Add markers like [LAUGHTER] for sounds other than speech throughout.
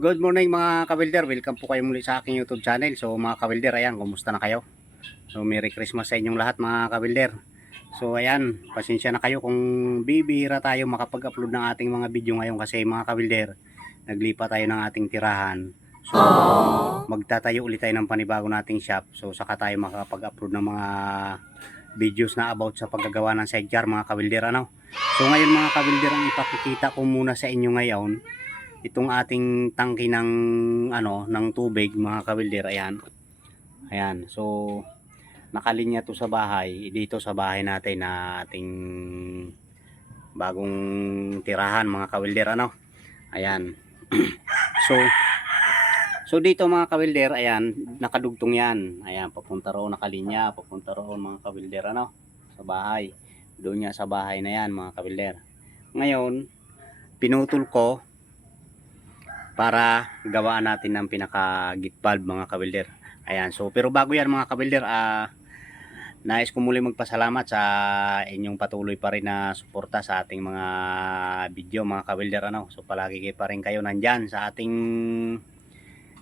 Good morning mga kabilder, welcome po kayo muli sa aking YouTube channel. So mga kabilder, ayan, kumusta na kayo? So Merry Christmas sa inyong lahat mga kabilder. So ayan, pasensya na kayo kung bibihira tayo makapag-upload ng ating mga video ngayon kasi mga kabilder, naglipa tayo ng ating tirahan. So magtatayo ulit tayo ng panibago nating shop. So saka tayo makapag-upload ng mga videos na about sa paggagawa ng sidecar mga kabilder ano. So ngayon mga kabilder, ang ipakikita ko muna sa inyo ngayon itong ating tangke ng ano ng tubig mga kabilder ayan. Ayan so nakalinya to sa bahay dito sa bahay natin na ating bagong tirahan mga kabilder ano? Ayan. [CLEARS THROAT] So so dito mga kabilder ayan nakadugtong yan. Ayan papunta roon nakalinya papunta roon mga kabilder ano? Sa bahay. Doon niya sa bahay na yan mga kabilder ngayon pinutol ko para gawaan natin ng pinaka git valve mga kabilder. Ayan, so pero bago yan mga kabilder, ah nais ko muli magpasalamat sa inyong patuloy pa rin na suporta sa ating mga video mga kabilder ano. So palagi kayo pa rin kayo nandyan sa ating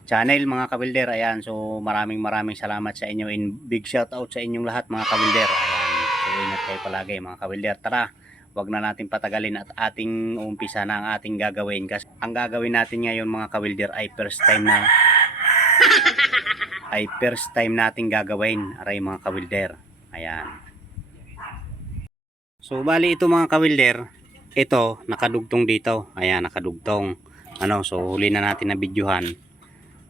channel mga kabilder. Ayan, so maraming maraming salamat sa inyo and big shout out sa inyong lahat mga kabilder. Ayan, so ingat kayo palagi mga kabilder. Tara, wag na natin patagalin at ating umpisa na ang ating gagawin kasi ang gagawin natin ngayon mga kawilder ay first time na ay first time nating gagawin aray mga kawilder ayan. So bali ito mga kawilder ito nakadugtong dito. Ayan nakadugtong. Ano so huli na natin na videohan.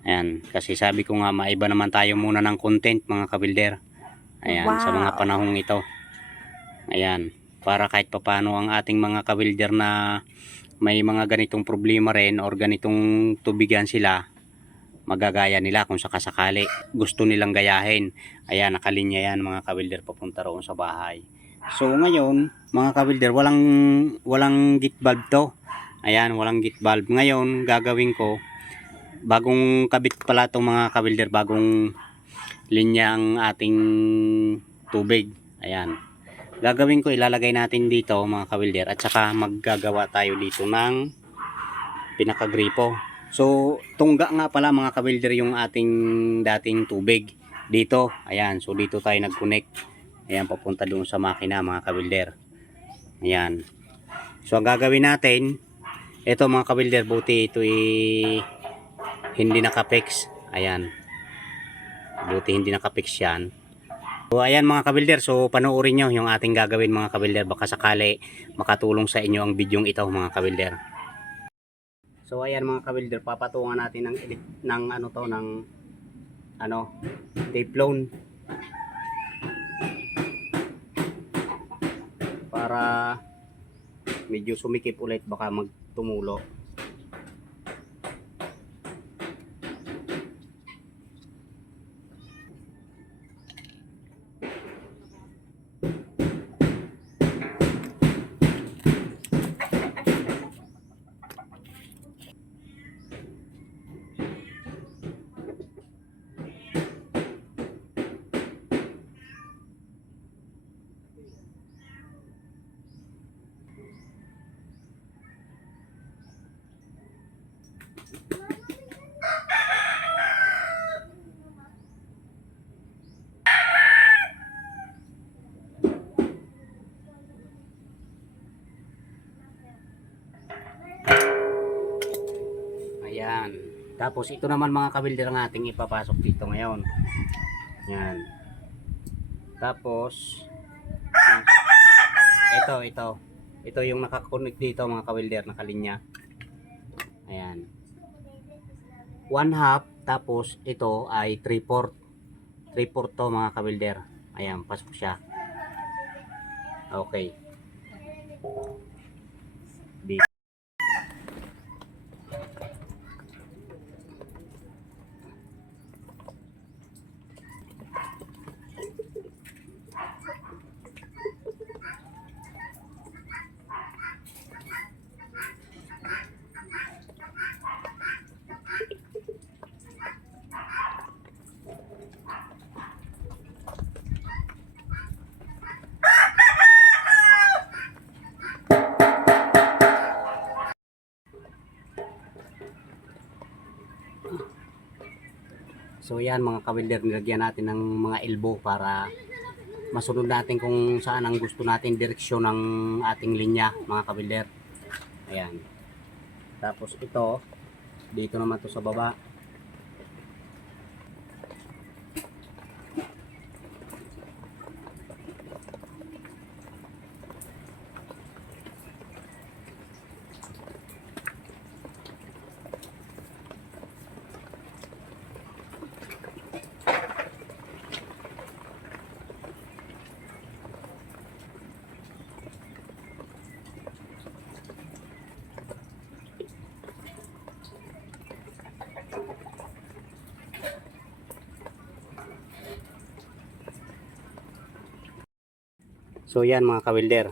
Ayan kasi sabi ko nga maiba naman tayo muna ng content mga kawilder ayan sa mga panahong ito. Ayan para kahit papano ang ating mga kawilder na may mga ganitong problema rin or ganitong tubigan sila magagaya nila kung sakasakali gusto nilang gayahin. Ayan nakalinya yan mga kawilder papunta roon sa bahay. So ngayon mga kawilder walang walang git valve to. Ayan walang git valve ngayon gagawin ko bagong kabit pala itong mga kawilder bagong linya ang ating tubig. Ayan gagawin ko ilalagay natin dito mga kawilder. At saka maggagawa tayo dito ng pinakagripo. So tungga nga pala mga kawilder yung ating dating tubig. Dito ayan. So dito tayo nag connect ayan papunta doon sa makina mga kawilder. Ayan. So ang gagawin natin ito mga kawilder buti ito eh, hindi nakapix ayan. Buti hindi nakapix yan So ayan mga kabilder, so panoorin nyo yung ating gagawin mga kabilder baka sakali makatulong sa inyo ang bidyong ito mga kabilder. So ayan mga kabilder, papatungan natin ng ng ano to ng ano, loan para medyo sumikip ulit baka magtumulo. Ayan. Tapos ito naman mga kabilder ang ating ipapasok dito ngayon. Yan. Tapos ito, ito. Ito yung nakakonect dito mga kabilder, nakalinya. Ayan. One half, tapos ito ay 3 port. 3 port to mga kabilder. Ayan, pasok siya. Okay. So yan mga kawilder, nilagyan natin ng mga elbow para masunod natin kung saan ang gusto natin direksyon ng ating linya mga kawilder. Ayan. Tapos ito, dito naman to sa baba. So yan mga kawilder,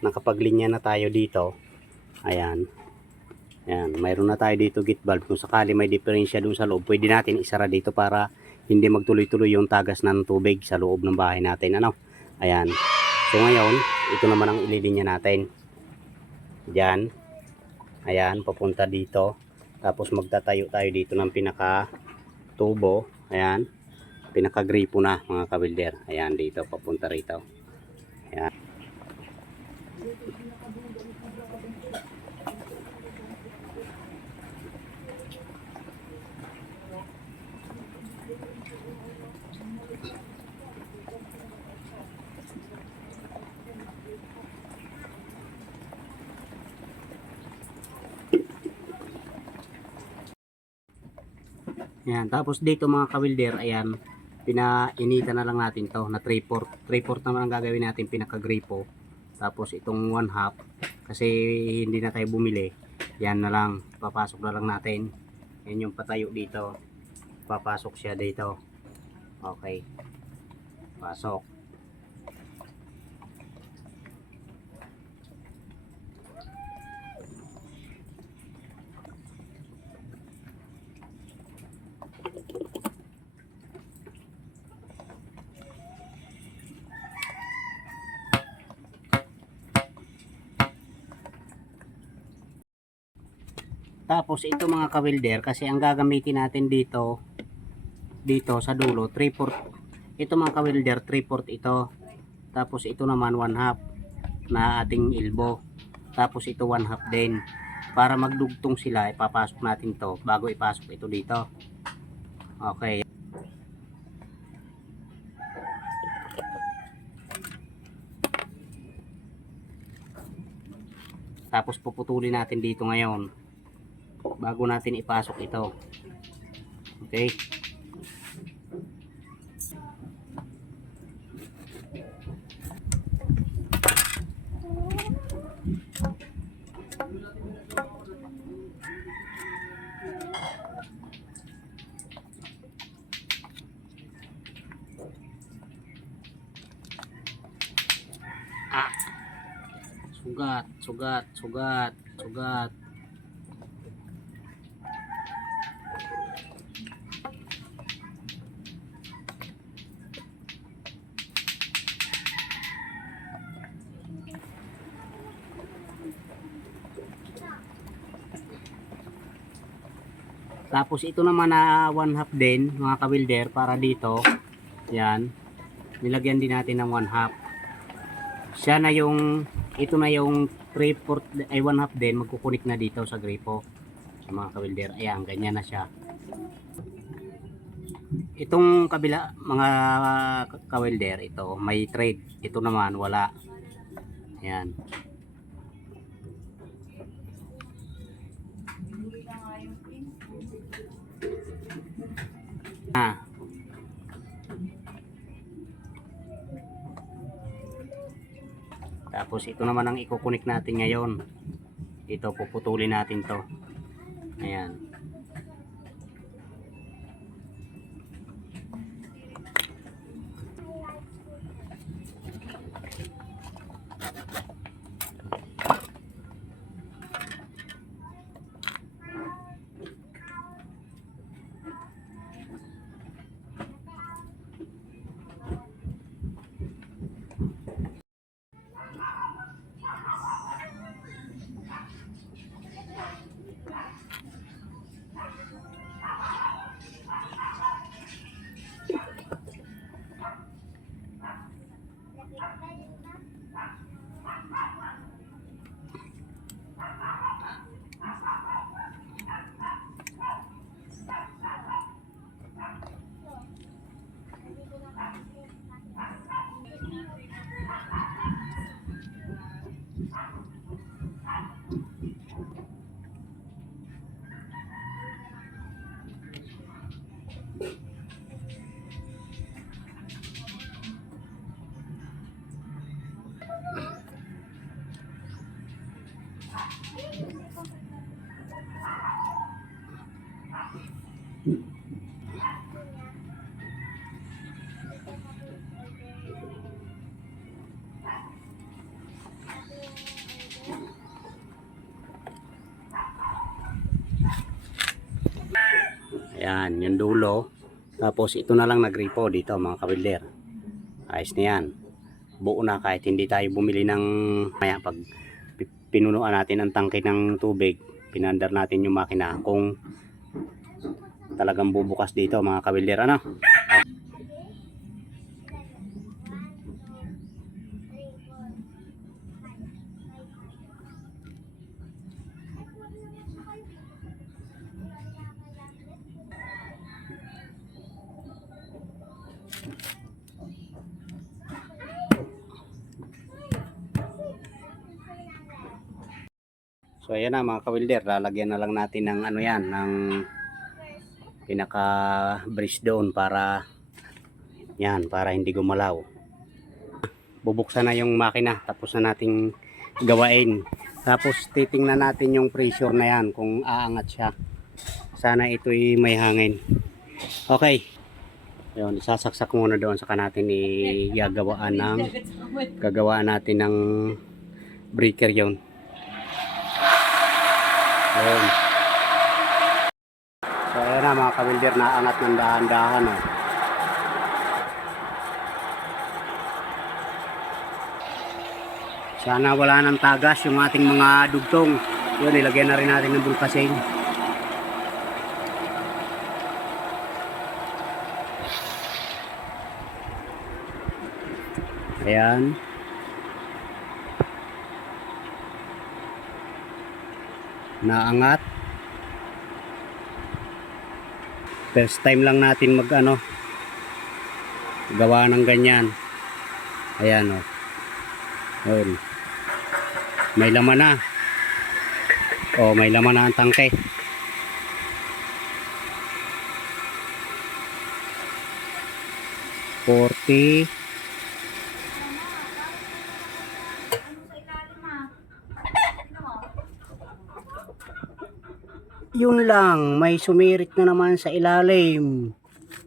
nakapaglinya na tayo dito. Ayan. Ayan, mayroon na tayo dito gate valve. Kung sakali may diferensya doon sa loob, pwede natin isara dito para hindi magtuloy-tuloy yung tagas ng tubig sa loob ng bahay natin. Ano? Ayan. So ngayon, ito naman ang ililinya natin. Diyan. Ayan, papunta dito. Tapos magtatayo tayo dito ng pinaka tubo. Ayan. Pinaka gripo na mga kawilder. Ayan, dito papunta rito. Ayan. Ayan, tapos dito mga kawilder, ayan, pinainita na lang natin to na 3 port. 3 port naman ang gagawin natin pinaka-gripo. Tapos itong 1 half, kasi hindi na tayo bumili, yan na lang, papasok na lang natin. Yan yung patayo dito. Papasok siya dito. Okay. Pasok. Tapos ito mga kawilder kasi ang gagamitin natin dito dito sa dulo 3 port ito mga kawilder 3 port ito. Tapos ito naman 1 half na ating elbow tapos ito 1 half din. Para magdugtong sila ipapasok natin to bago ipasok ito dito. Okay. Tapos puputulin natin dito ngayon bago natin ipasok ito. Okay? Ah. Sugat sugat sugat sugat Tapos ito naman na one half din mga kawilder para dito. Yan. Nilagyan din natin ng one half. Siya na yung ito na yung 3 fourth ay one half din magkukunik na dito sa gripo. Sa mga kawilder. Ayan, ganyan na siya. Itong kabila mga kawilder ito may trade. Ito naman wala. Ayan. Ah. Tapos ito naman ang ikukunik natin ngayon. Ito puputulin natin to. Ayan. Ayan, yung dulo. Tapos ito na lang nagripo dito mga kabilder. Ayos na yan. Buo na kahit hindi tayo bumili ng maya pag pinunuan natin ang tangke ng tubig, pinandar natin yung makina kung talagang bubukas dito mga kabilder ano. So ayan na mga kawilder, lalagyan na lang natin ng ano yan, ng pinaka bridge doon para yan, para hindi gumalaw. Bubuksan na yung makina, tapos na nating gawain. Tapos titingnan natin yung pressure na yan kung aangat siya. Sana ito'y may hangin. Okay. Yun, isasaksak muna doon saka natin igagawaan ng gagawaan natin ng breaker yon. Ayun. So ayan na mga kawilder na angat ng dahan-dahan oh. Sana wala nang tagas yung ating mga dugtong. Yun, ilagyan na rin natin ng bulkasing. Ayan. Naangat. First time lang natin mag ano gawa ng ganyan. Ayan oh. Yun. May laman na. Oh, may laman na ang tangke. Forty. Yun lang, may sumirit na naman sa ilalim.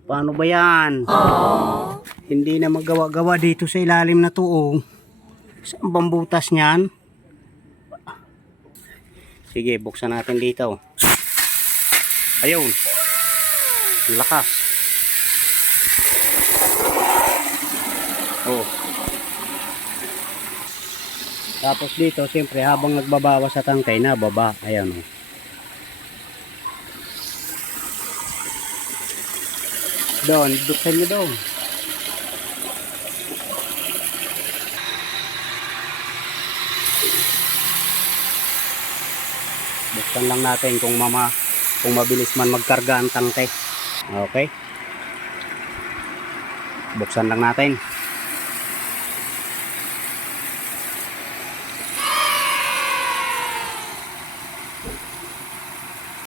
Paano ba yan? Hindi na magawa-gawa dito sa ilalim na to. Oh. Saan bang butas niyan? Sige, buksan natin dito. Ayun. Lakas. Oh. Tapos dito, siyempre, habang nagbabawas sa tangkay na baba. Ayan oh. Doon, buksan nyo doon. Buksan lang natin kung mama kung mabilis man magkarga ang tangke. Okay? Buksan lang natin.